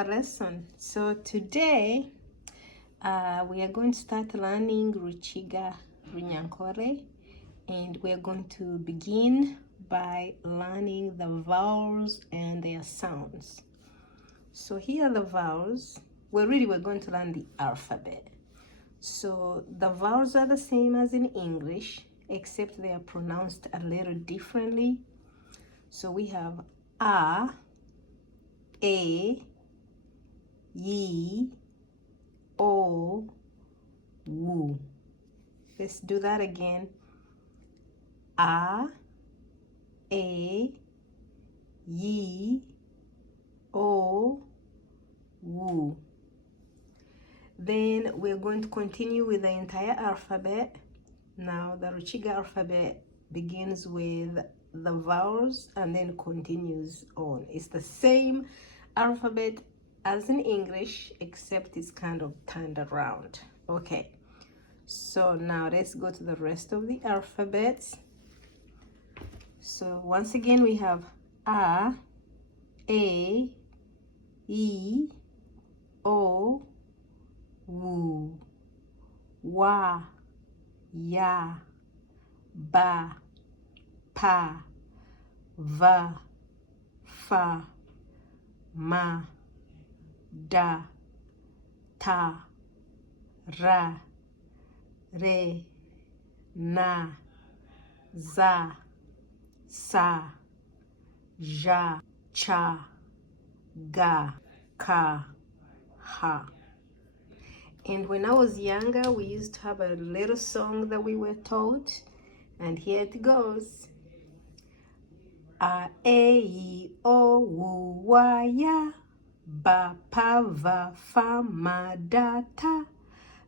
our lesson. So today we are going to start learning Rukiga Runyankore, and we are going to begin by learning the vowels and their sounds. So here are the vowels. We're going to learn the alphabet. So the vowels are the same as in English, except they are pronounced a little differently. So we have A, Y, O, W. Let's do that again. A, Y, O, W. Then we're going to continue with the entire alphabet. Now the Rukiga alphabet begins with the vowels and then continues on. It's the same alphabet as in English, except it's kind of turned around. Okay, so now let's go to the rest of the alphabets. So once again we have A, E, O, W, Wa, Ya, Ba, Pa, Va, Fa, Ma, Da, Ta, Ra, Re, Na, Za, Sa, Ja, Cha, Ga, Ka, Ha. And when I was younger, we used to have a little song that we were taught, and here it goes. A, E, O, W, Wa, Ya, Ba, Pa, Va, Fa, Ma, Da, Ta,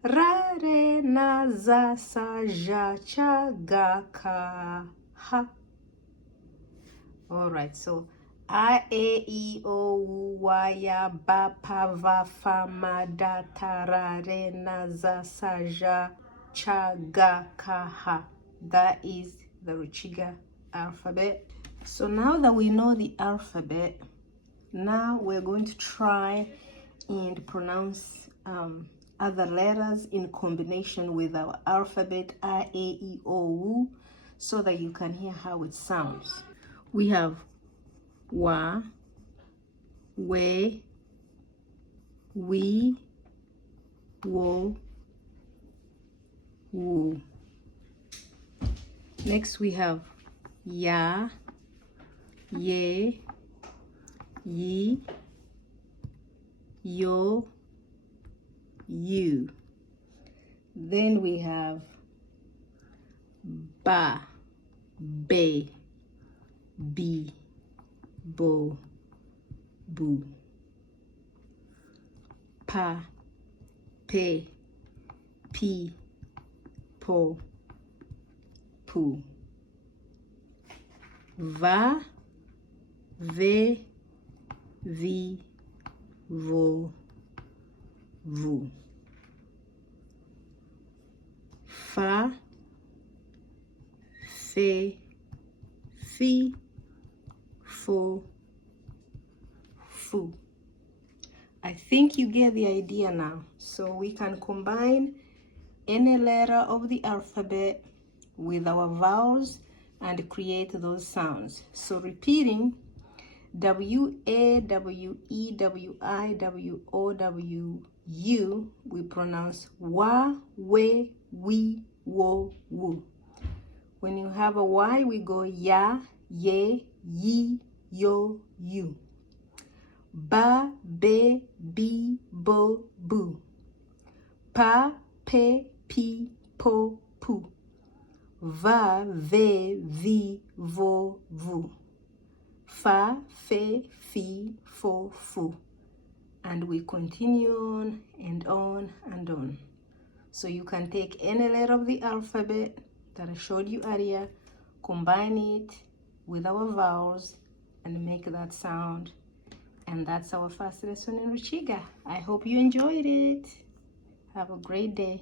Ra, Re, Na, Za, Sa, Ja, Cha, Ga, Ka, Ha. All right, so A, E, O, W, Wa, Ya, Ba, Pa, Va, Fa, Ma, Da, Ta, Ra, Re, Na, Za, Sa, Ja, Cha, Ga, Ka, Ha. That is the Rukiga alphabet. So now that we know the alphabet, now we're going to try and pronounce other letters in combination with our alphabet A, E, O, W, so that you can hear how it sounds. We have Wa, We, Wo, Wu. Next we have Ya, Ye, Yi, Yo, You. Then we have Ba, Be, Bi, Bo, Bu. Pa, Pe, Pi, Po, Pu. Va, Ve, Vi, Vo, Vu. Fa, Fe, Fi, Fo, Fu. I think you get the idea now. So we can combine any letter of the alphabet with our vowels and create those sounds. So repeating, W, A, W, E, W, I, W, O, W, U, we pronounce Wa, We, Wo, Wu. When you have a Y, we go Ya, Ye, Yi, Yo, You. Ba, Be, Bi, Bo, Bu. Pa, Pe, Pi, Po, Pu. Va, Ve, Vi, Vo, Vu. Fa, Fe, Fi, Fo, Fu. And we continue on and on and on. So you can take any letter of the alphabet that I showed you earlier, combine it with our vowels, and make that sound. And that's our first lesson in Rukiga. I hope you enjoyed it. Have a great day.